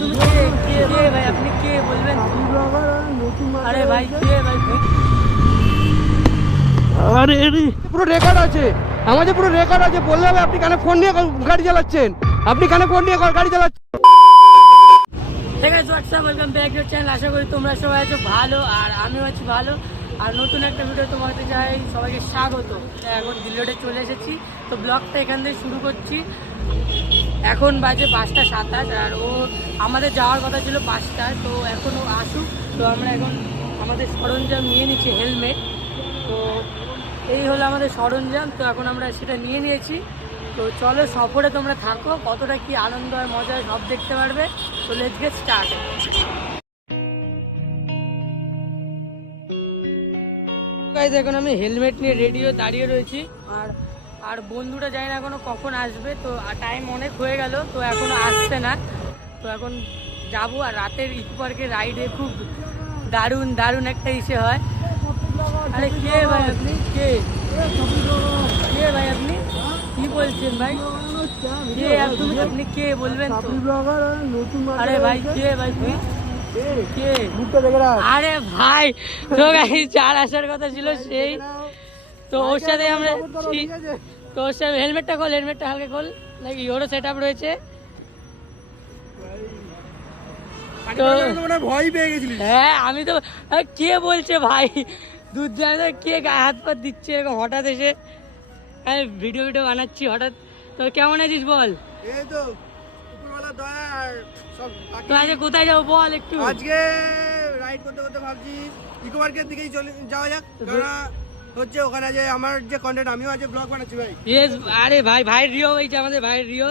তুমি কে ভাই? আপনি কে বলবেন? আরে ভাই কে ভাই? আরে পুরো রেকর্ড আছে, আমাদের পুরো রেকর্ড আছে, বললে হবে আপনি কানে ফোন নিয়ে গাড়ি চালাচ্ছেন, আপনি কানে ফোন নিয়ে গাড়ি চালাচ্ছেন। ঠিক আছে, ওয়েলকাম ব্যাক টু চ্যানেল। আশা করি তোমরা সবাই আছো ভালো, আর আমিও আছি ভালো। আর নতুন একটা ভিডিও তোমাদের চাই সবাইকে স্বাগত। এখন দিল্লিতে চলে এসেছি, তো ব্লগটা এখান থেকে শুরু করছি। এখন বাজে 5:27, আর ও আমাদের যাওয়ার কথা ছিল 5টায়, তো এখনও আসুক। তো আমরা এখন আমাদের সরঞ্জাম নিয়ে নিচ্ছি, হেলমেট। তো এই হলো আমাদের সরঞ্জাম, তো এখন আমরা সেটা নিয়ে নিয়েছি। তো চলো সফরে তোমরা থাকো, কতটা কি আনন্দ আর মজা হয় সব দেখতে পারবে। তো লেটস গেট স্টার্ট। গাইস, এখন আমি হেলমেট নিয়ে রেডি হয়ে দাঁড়িয়ে রয়েছি, আর বন্ধুটা জানি না এখনো কখন আসবে। তো টাইম অনেক হয়ে গেল, তো এখনো আসছে না। তো এখন যাবো, আর রাতের ইকো পার্কের রাইডে খুব দারুণ একটা ইসে হয়। আরে কে ভাই আপনি? কে ভাই আপনি? কি বলছেন ভাই? কে আপনি কে বলবেন তো? আরে ভাই কে ভাই তুই? কে? আরে ভাই, তো গাইস চার আসার কথা ছিল সেই, তো ওর সাথে আমরা, তো ওর সাথে হেলমেটটা হালকা খোল, নাকি ওরও সেট আপ রয়েছে। তো ভয় পেয়ে গেছিলি? হ্যাঁ, আমি তো কে বলছে ভাই, দুধ জানে কে গায়ে হাত পা দিচ্ছে এরকম হঠাৎ এসে। হ্যাঁ, ভিডিও বানাচ্ছি হঠাৎ। তো কেমন আছিস বল? এই তো উপরওয়ালা দয়া আর সব। তো আজকে কোথায় যাবো বল একটু? আজকে রাইড করতে করতে ভাবছি ইকো পার্কের দিকেই যাওয়া যাক, কারণ হচ্ছে ওখানে যে আমার যে কন্টেন্ট, আমিও আজ ব্লগ বানাচ্ছি ভাই। ইয়েস, আরে ভাই রিও, এই যে আমাদের ভাই রিও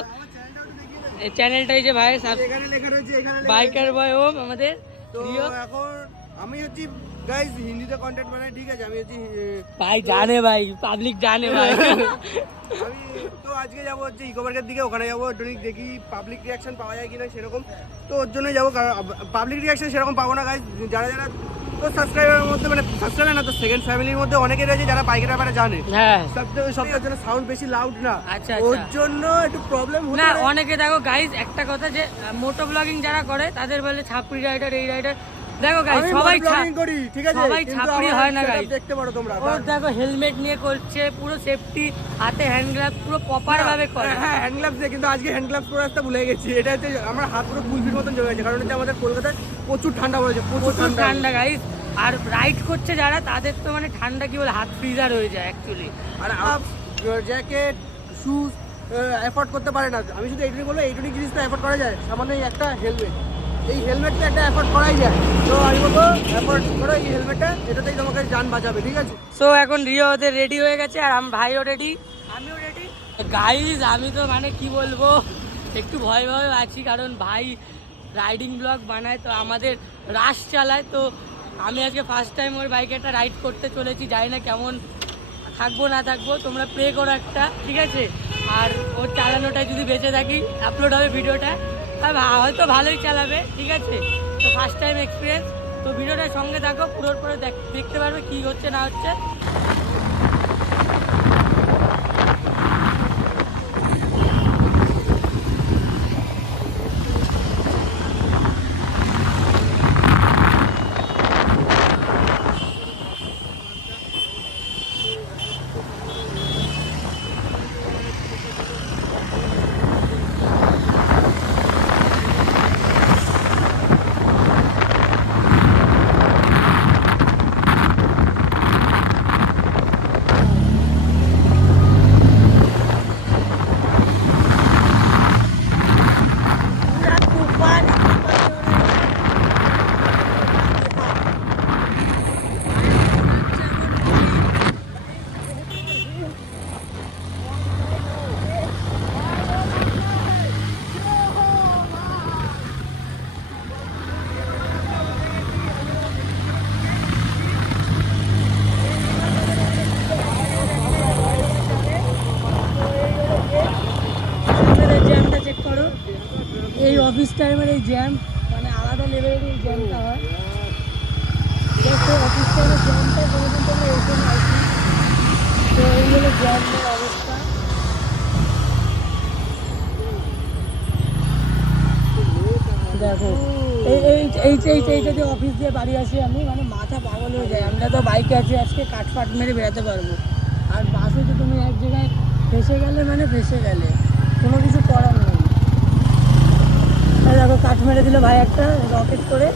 চ্যানেলটা, এই যে ভাই এখানে লেখা রয়েছে, এখানে বাইকার বয় ওম আমাদের তো রিও। এখন আমি হচ্ছি গাইস হিন্দিতে কন্টেন্ট বানাই, ঠিক আছে? আমি হচ্ছি ভাই জানে, ভাই পাবলিক জানে ভাই। আমি তো আজকে যাবো হচ্ছে ইকো পার্কের দিকে, ওখানে যাবো একটু দেখি পাবলিক রিয়াকশন পাওয়া যায় কিনা সেরকম। তো ওর জন্যই যাবো, কারণ পাবলিক রিয়াকশন সেরকম পাবো না গাইস। যারা তো সাবস্ক্রাইবারের মধ্যে, মানে সাবস্ক্রাইবার না তো সেকেন্ড ফ্যামিলির মধ্যে অনেকে রয়েছে যারা বাইকের ব্যাপারে জানে। হ্যাঁ, সবটার জন্য সাউন্ড বেশি লাউড না, আচ্ছা ওর জন্য একটু প্রবলেম হতো না। অনেকে দেখো গাইস, একটা কথা যে মোটো ব্লগিং যারা করে তাদের বলে ছাপড়ি রাইডার, এই রাইডার। দেখো গাইস, সবাই করি, ঠিক আছে, সবাই ছাপড়ি হয় না গাইস। দেখতে পারো তোমরা। ও দেখো হেলমেট নিয়ে করছে, পুরো সেফটি, হাতে হ্যান্ড গ্লাভস পুরো প্রপার ভাবে করে। হ্যাঁ, হ্যান্ড গ্লাভস দিয়ে, কিন্তু আজকে হ্যান্ড গ্লাভস পরে আসতে ভুলে গেছি। এটা হচ্ছে আমার হাত পুরো কুলফির মতন জমে গেছে, কারণ হচ্ছে আমাদের কলকাতায় প্রচুর ঠান্ডা পড়েছে, প্রচুর ঠান্ডা গাইস। আর রাইড করছে যারা, তাদের তো মানে ঠান্ডা কি বলে হাত ফ্রিজার হয়ে যায় অ্যাকচুয়ালি। আর জ্যাকেট শুজ এফোর্ড করতে পারে না। আমি শুধু এইটুকুই বলবো, এইটুকুই জিনিসটা এফোর্ড করা যায়, সামান্য এই একটা হেলমেট। এই হেলমেটটা একটা এফোর্ড করাই যায়। তো আমি বলবো এফোর্ড করো এই হেলমেটটা, এটাতেই তোমাকে জান বাঁচাবে, ঠিক আছে? সো এখন রিও ওদের রেডি হয়ে গেছে, আর ভাইও রেডি, আমিও রেডি। গাইজ আমি তো মানে কি বলবো, একটু ভয় আছি, কারণ ভাই রাইডিং ব্লগ বানায়, তো আমাদের রাশ চালায়। তো আমি আজকে ফার্স্ট টাইম ওর বাইকে একটা রাইড করতে চলেছি, জানি না কেমন থাকবো না থাকবো, তোমরা প্রে করো একটা, ঠিক আছে? আর ওর চালানোটা যদি বেঁচে থাকি, আপলোড হবে ভিডিওটা, আর হয়তো ভালোই চালাবে, ঠিক আছে? তো ফার্স্ট টাইম এক্সপিরিয়েন্স। তো ভিডিওটার সঙ্গে থাকো, পুরোর পরে দেখতে পারবে কি হচ্ছে না হচ্ছে। জ্যামটা চেক করো, এই অফিস টাইমের এই জ্যাম, মানে আলাদা লেভেলের এই জ্যামটা হয়। অফিস টাইমের জ্যামটা কোনোদিন তোমরা এসে না আসি। তো এই হলো জ্যামের অবস্থা। দেখো এইটা দিয়ে অফিস দিয়ে বাড়ি আসি আমি, মানে মাথা পাগল হয়ে যায়। আমরা তো বাইকে আছি, আজকে কাঠফাট মেরে বেরোতে পারবো। আর বাসে তো তুমি এক জায়গায় ফেসে গেলে মানে ফেসে গেলে, কোনো কিছু করার নেই। দেখো কাঠ মেরে দিল ভাই একটা রকেট করে,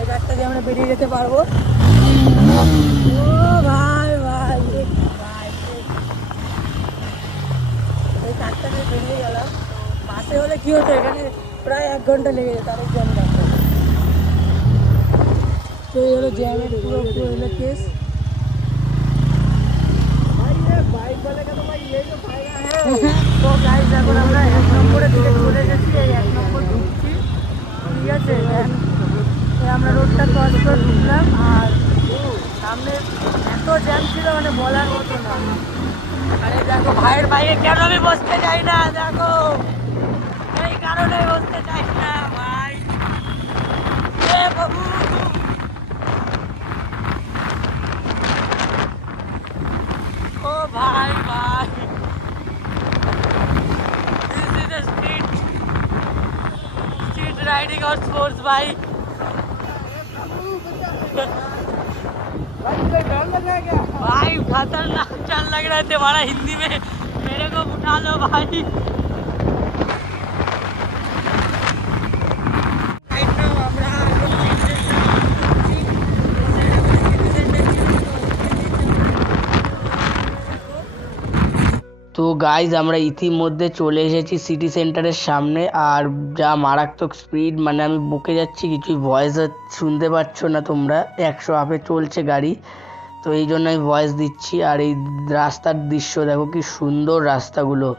এই কাঠটা দিয়ে আমরা বেরিয়ে যেতে পারবো। ও ভাই ভাই ভাই, এই কাঠটা দিয়ে বেরিয়ে গেলাম। বাসে হলে কি হতো, এখানে প্রায় 1 ঘন্টা লেগে যেত আরেক জ্যাম রাখতে। তো এই হলো জ্যামের পুরো হলো কেস। তো গাইস এখন আমরা 1 নম্বরের দিকে চলে গেছি, এই 1 নম্বর ঢুকছি, ঠিক আছে। আমরা রোডটা ক্রস করে ঢুকলাম, আর সামনে এত জ্যাম ছিল মানে বলার মতো না। আরে দেখো ভাইয়ের বাইরে কেন আমি বসতে চাই না, দেখো এই কারণে বসতে চাই না ভাই। এ বাবু, ও ভাই ভাই, this is a street riding or sports bike। भाई खतरनाक चल लग रहा है तुम्हारा, हिंदी में मेरे को उठा लो भाई। তো গাইজ আমরা ইতিমধ্যে চলে এসেছি সিটি সেন্টারের সামনে, আর যা মারাত্মক স্পিড, মানে আমি বকে যাচ্ছি, কিছুই ভয়েস শুনতে পাচ্ছ না তোমরা, 100 আপে চলছে গাড়ি, তো এই জন্য আমি ভয়েস দিচ্ছি। আর এই রাস্তার দৃশ্য দেখো কি সুন্দর রাস্তাগুলো।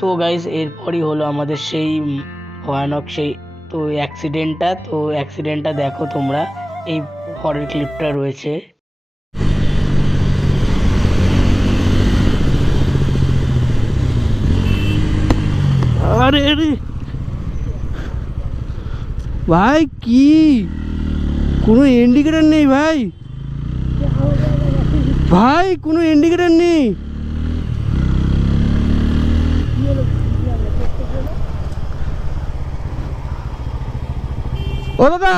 তো গাইস এরপরই হলো আমাদের সেই ভয়ানক সেই তো অ্যাক্সিডেন্টটা দেখো তোমরা, এই পরের ক্লিপটা রয়েছে। আরে আরে ভাই, কি কোনো ইন্ডিকেটর নেই ভাই, ভাই কোনো ইন্ডিকেটর নেই। ও দাদা,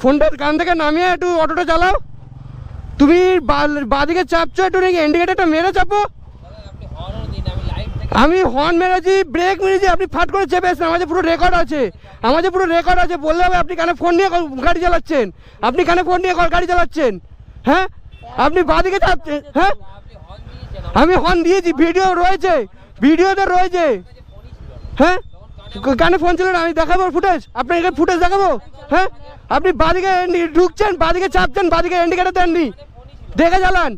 ফোনটা কান থেকে নামিয়ে একটু অটোটা চালাও। তুমি বাদিকে চাপছো, একটু নাকি ইন্ডিকেটরটা মেরে চাপো। আমি হর্ন মেরেছি, ব্রেক মেরেছি, আপনি ফাট করে চেপেছেন। আমাদের পুরো রেকর্ড আছে, বললে হবে আপনি কানে ফোন নিয়ে গাড়ি চালাচ্ছেন, গাড়ি চালাচ্ছেন। হ্যাঁ, আপনি বাদিকে চাপছেন। হ্যাঁ, আমি হর্ন দিয়েছি, ভিডিওতে রয়েছে। হ্যাঁ, কানে ফোন ছিল না, আমি দেখাবো ফুটেজ, আপনার এখানে ফুটেজ দেখাবো। হ্যাঁ, আপনি বাদিকে ঢুকছেন, বাদিকে চাপছেন, বাদিকে ইন্ডিকেটর দেননি, দেখে চালান।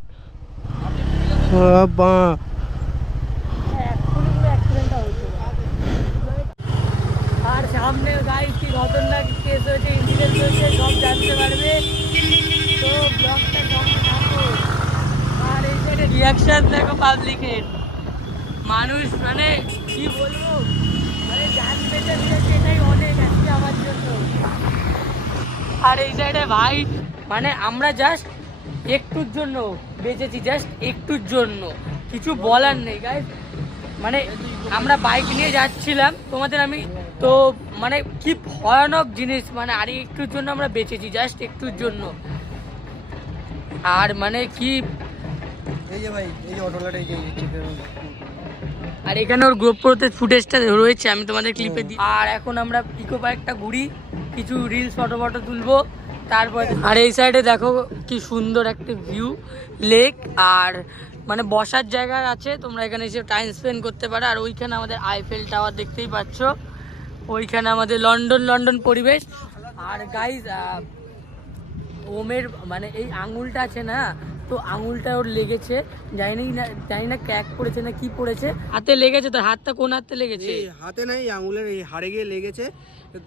আর সামনে গাইস কি খতরনাক কেস হয়েছে, ইন্ডিকেট হয়েছে, সব জানতে পারবে, তো ব্লগটা দেখো। আর এই যে রিয়াকশন দেখো পাবলিকের, মানুষ মানে কি বলবো, মানে জান বেঁচে দিয়েছে, এটাই অনেক আছে আমার জন্য। আর এই সাইডে ভাই মানে আমরা জাস্ট একটুর জন্য বেঁচেছি, জাস্ট একটুর জন্য, কিছু বলার নেই গাইস। মানে আমরা বাইক নিয়ে যাচ্ছিলাম, তোমাদের আমি তো মানে কি ভয়ানক জিনিস, মানে আর একটুর জন্য আমরা বেঁচেছি, জাস্ট একটুর জন্য। আর মানে কি এই যে ভাই, এই যে অটোলাটা, এই যে আর এখানে ওর গোপ্রোতে ফুটেজটা রয়েছে, আমি তোমাদের ক্লিপে দিই। আর এখন আমরা ইকো পার্কটা ঘুরি, কিছু রিলস ফটো তুলবো, তারপরে আর এই সাইডে দেখো কি সুন্দর একটা ভিউ, লেক, আর মানে বসার জায়গা আছে, তোমরা এখানে এসে টাইম স্পেন্ড করতে পারো। আর ওইখানে আমাদের আইফেল টাওয়ার দেখতেই পাচ্ছ, ওইখানে আমাদের লন্ডন পরিবেশ। আর গাইজ ওমের মানে এই আঙুলটা আছে না, তো আঙুলটা ওর লেগেছে, জানি না ক্র্যাক পড়েছে না কি পড়েছে, হাতে লেগেছে। তোর হাতটা কোন হাতে লেগেছে? এই হাতে নাই, আঙুলের এই হাড়ে গিয়ে লেগেছে।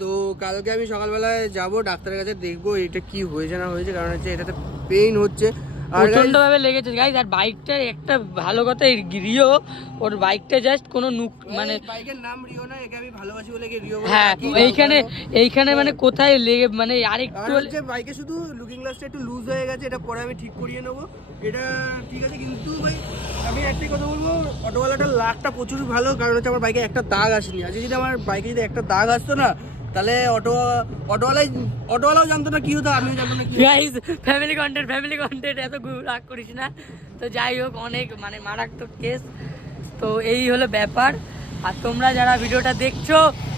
তো কালকে আমি সকালবেলায় যাব ডাক্তারের কাছে, দেখবো এটা কি হয়েছে না হয়েছে, কারণ হচ্ছে এটাতে পেইন হচ্ছে আর প্রচন্ড ভাবে লেগেছে গাইস। আর বাইকটার একটা ভালো কথা, রিও ওর বাইকটা জাস্ট কোনো মানে বাইকের নাম রিও না, একে আমি ভালোবাসি বলে রিও বলে। হ্যাঁ, এইখানে মানে কোথায় লেগে মানে আরেকটু হচ্ছে বাইকে শুধু লুকিং গ্লাসটা একটু লুজ হয়ে গেছে, এটা পরে আমি ঠিক করিয়ে নেবো, এটা ঠিক আছে। কিন্তু ভাই আমি একটাই কথা বলবো, অটোওয়ালাটার লাকটা প্রচুর ভালো, কারণ হচ্ছে আমার বাইকে একটা দাগ আসেনি। আজকে যদি আমার বাইকে যদি একটা দাগ আসতো না, তাহলে অটোওয়ালাও জানতো না কি হতো, আমিও জানতো না কি হতো। গাইস ফ্যামিলি কন্টেন্ট এত রাগ করিস না। তো যাই হোক, অনেক মানে মারাত্মক কেস। তো এই হলো ব্যাপার। আর তোমরা যারা ভিডিওটা দেখছো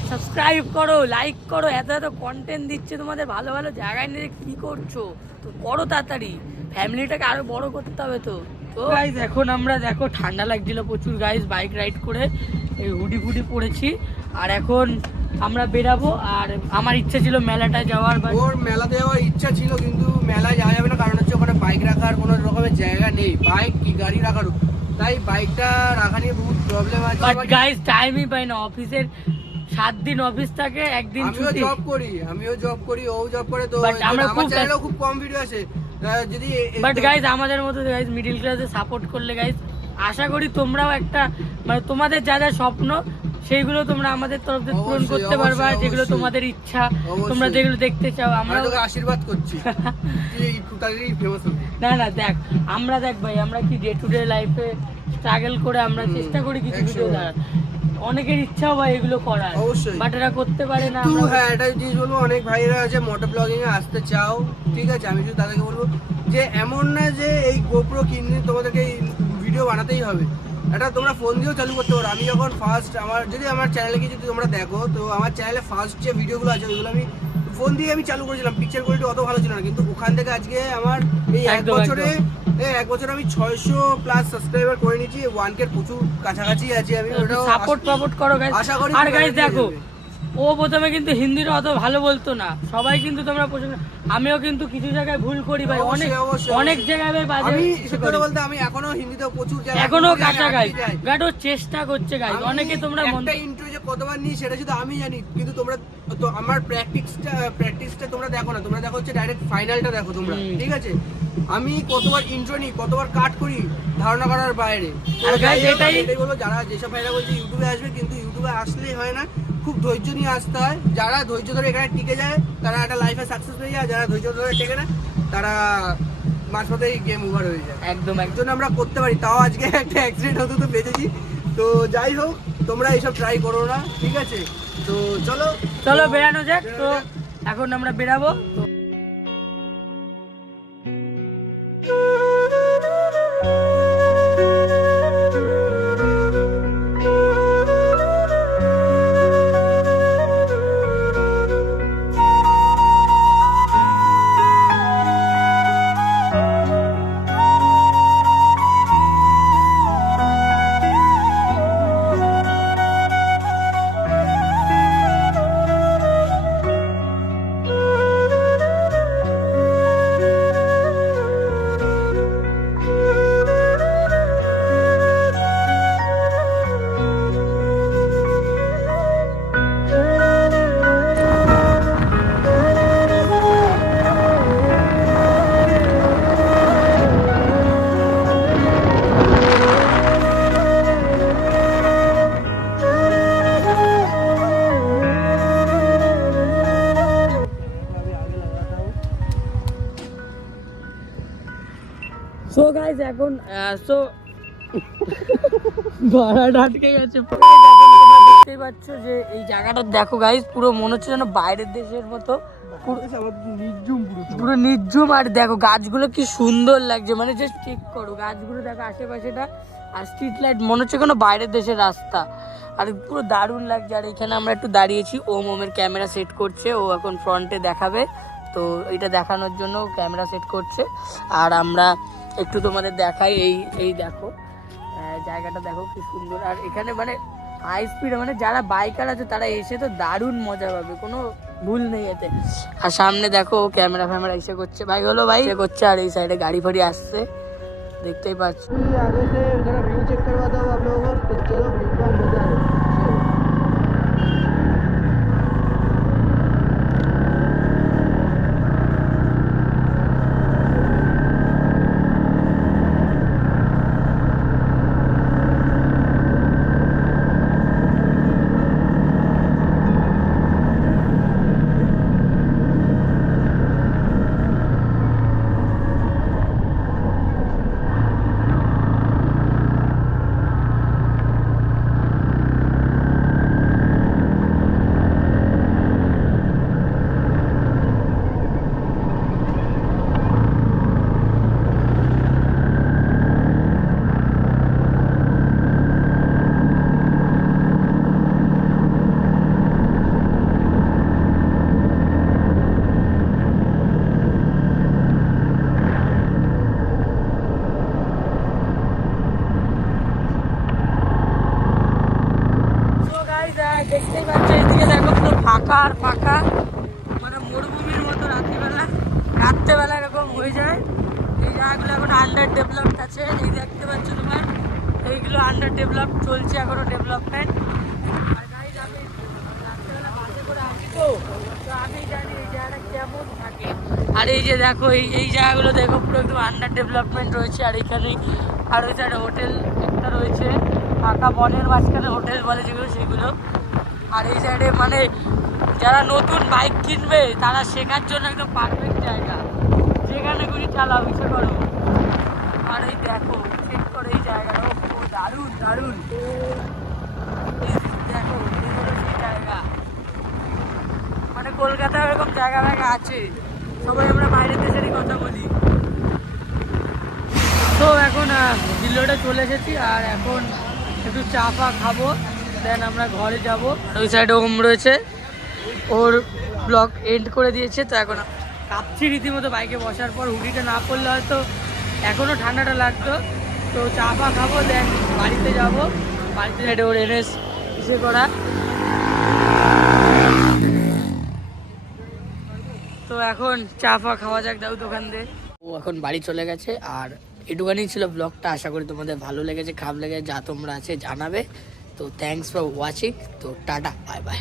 সাবস্ক্রাইব করো, লাইক করো, এত কন্টেন্ট দিচ্ছে তোমাদের, ভালো ভালো জায়গায় নিয়ে কি করছো, তো করো তাড়াতাড়ি, ফ্যামিলিটাকে আরো বড় করতে হবে। তো গাইস এখন আমরা দেখো ঠান্ডা লাগছিল প্রচুর গাইস, বাইক রাইড করে এই হুডি ফুডি পরেছি, আর এখন আমরা বেরাবো। আর আমার ইচ্ছা ছিল মেলাটায় যাওয়ার, ওর মেলাতে যাওয়ার ইচ্ছা ছিল, কিন্তু মেলায় যাওয়া যাবে না, কারণ হচ্ছে ওখানে বাইক রাখার কোনো রকমের জায়গা নেই, বাইক কি গাড়ি রাখার, তাই বাইকটা রাখা নিয়ে বহুত প্রবলেম আছে। বাট গাইস টাইমই পাই না, অফিসের 7 দিন অফিস থাকে, একদিন ছুটি। আমিও জব করি, ও জব করে, তো আমরা আমার চ্যানেলেও খুব কম ভিডিও আসে। যদি বাট গাইস আমাদের মতো গাইস মিডল ক্লাসে সাপোর্ট করলে গাইস, আশা করি তোমরাও একটা মানে তোমাদের যা যা স্বপ্ন সেইগুলো তোমরা আমাদের তরফ থেকে পূরণ করতে পারবা, যেগুলো তোমাদের ইচ্ছা, তোমরা যেগুলো দেখতে চাও, আমরা তোকে আশীর্বাদ করছি তুই টোটালি ফেমাস হবি। না দেখ, আমরা দেখ ভাই, আমরা কি ডে টু ডে লাইফে স্ট্রাগল করে আমরা চেষ্টা করি কিছু ভিডিও দেওয়ার, অনেকের ইচ্ছাও ভাই এগুলো করার, অবশ্যই, বাট এরা করতে পারে না। কিন্তু হ্যাঁ এটা জিনিস বলবো, অনেক ভাইরা আছে মোটর ব্লগিং এ আসতে চাও, ঠিক আছে, আমি শুধু তাদেরকে বলবো যে এমন না যে এই গোপ্রো কিনে তোমাদেরকে ভিডিও বানাতেই হবে, এটা তোমরা ফোন দিয়েও চালু করতে পারো। আমি যখন ফার্স্ট আমার চ্যানেলে গিয়ে যদি তোমরা দেখো, তো আমার চ্যানেলে ফার্স্ট যে ভিডিওগুলো আছে ওইগুলো আমি ফোন দিয়ে আমি চালু করেছিলাম, পিকচার কোয়ালিটি অত ভালো ছিল না, কিন্তু ওখান থেকে আজকে আমার এই এক বছরে আমি 600+ সাবস্ক্রাইবার করে নিয়েছি, 1K প্রচুর কাছাকাছি আছে। আমি ওটাও সাপোর্ট করো গাইস। আশা করি। আর গাইস দেখো, ও প্রথমে কিন্তু হিন্দিটা অত ভালো বলতো না, সবাই কিন্তু তোমরা আমিও কিন্তু কিছু জায়গায় ভুল করি ভাই, অনেক জায়গায় ভাই বাজে। আমি সত্যি কথা বলতে আমি এখনো হিন্দিতে প্রচুর জায়গায় এখনো কাঁচা গাইস, গাট ও চেষ্টা করছে গাইস, অনেকে তোমরা একটা ইন্ট্রো যে কতবার নিই সেটা শুধু আমি জানি, কিন্তু তোমরা তো আমার প্র্যাকটিসটা তোমরা দেখো না, তোমরা দেখো হচ্ছে ডাইরেক্ট ফাইনালটা দেখো তোমরা, ঠিক আছে। আমি কতবার ইন্ট্রো নিই, কতবার কাট করি ধারণা করার বাইরে। এটাই বলবো, যারা যেসব ভাইরা বলছে ইউটিউবে আসবে, কিন্তু ইউটিউবে আসলেই হয় না, খুব ধৈর্য নিয়ে আসতে হয়। যারা ধৈর্য ধরে এখানে টিকে যায় তারা একটা লাইফে সাকসেস হয়ে যায়, যারা ধৈর্য ধরে টেকে না তারা মাঝপথেই গেম ওভার হয়ে যায়। একদম আমরা করতে পারি, তাও আজকে একটা অ্যাক্সিডেন্ট হতো তো বেঁচেছি। তো যাই হোক, তোমরা এইসব ট্রাই করো না, ঠিক আছে। তো চলো বেরানো যাক। তো এখন আমরা বেরাবো। তো গাইস এখন ভাড়াটা আটকে গেছে। এখন তোমরা দেখতেই পাচ্ছ যে এই জায়গাটা দেখো গাইস, পুরো মনে হচ্ছে যেন বাইরের দেশের মতো, পুরো নির্ঝুম। আর দেখো গাছগুলো কি সুন্দর লাগছে, মানে জাস্ট চেক করো গাছগুলো দেখো আশেপাশেটা, আর স্ট্রিট লাইট মনে হচ্ছে কোনো বাইরের দেশের রাস্তা, আর পুরো দারুণ লাগছে। আর এখানে আমরা একটু দাঁড়িয়েছি, ওমের ক্যামেরা সেট করছে, ও এখন ফ্রন্টে দেখাবে, তো এটা দেখানোর জন্য ক্যামেরা সেট করছে। আর আমরা একটু তোমাদের দেখাই, এই দেখো জায়গাটা দেখো কি সুন্দর। আর এখানে মানে হাই স্পিড, মানে যারা বাইকার আছে তারা এসে তো দারুণ মজা পাবে, কোনো ভুল নেই এতে। আর সামনে দেখো ক্যামেরা ফ্যামেরা এসে করছে, ভাই হলো ভাই এসে করছে, আর এই সাইডে গাড়ি ফাড়ি আসছে দেখতেই পাচ্ছ। आगे से जरा व्यू चेक करवाता हूँ आप लोगों को, तो चलो व्यू का मजा लो। দেখতেই পাচ্ছ এইদিকে দেখো পুরো ফাঁকা আর ফাঁকা, মানে মরুভূমির মতো রাত্রেবেলা এরকম হয়ে যায়। এই জায়গাগুলো এখন আন্ডার ডেভেলপড আছে, এই দেখতে পাচ্ছ তোমার এইগুলো আন্ডার ডেভেলপ চলছে এখনো ডেভেলপমেন্ট। আর গাইজ আমি রাত্রেবেলা বাসে করে আসি, তো আমি জানি এই জায়গাটা কেমন থাকে। আর এই যে দেখো এই জায়গাগুলো দেখো পুরো একদম আন্ডার ডেভেলপমেন্ট রয়েছে। আর এখানেই আর ওই সাইডে হোটেল একটা রয়েছে, ফাঁকা বনের মাঝখানে হোটেল বলে যেগুলো সেগুলো। আর এই সাইডে মানে যারা নতুন বাইক কিনবে তারা শেখার জন্য একদম পারফেক্ট জায়গা, যেখানে খুশি চালাও ইচ্ছে করো। আর এই দেখো চেক করো এই জায়গাটা, ও দারুণ দারুণ। দেখো এই হলো সেই জায়গা, মানে কলকাতায় এরকম জায়গা জায়গা আছে, সবাই আমরা বাইরের দেশেরই কথা বলি। তো এখন দিল্লোটা চলে এসেছি, আর এখন একটু চা ফা খাবো, দেন আমরা ঘরে যাব। ওই সাইডে ওম রয়েছে, ওর ব্লগ এন্ড করে দিয়েছে। তো এখন কাঁপছি রীতিমতো বাইকে বসার পর, হুডিটা না পড়লে হয়তো এখনও ঠান্ডাটা লাগতো। তো চা ফা খাবো, দেন বাড়িতে যাব। বাড়িতে সাইডে ওর এনএস ইসে করা। তো এখন চা ফা খাওয়া যাক, দাও দোকান দিয়ে। ও এখন বাড়ি চলে গেছে। আর এটুখানি ছিল ব্লগটা, আশা করি তোমাদের ভালো লেগেছে, খারাপ লেগেছে যা তোমরা আছে জানাবে। তো থ্যাংকস ফর ওয়াচিং, তো টাটা, বাই বাই।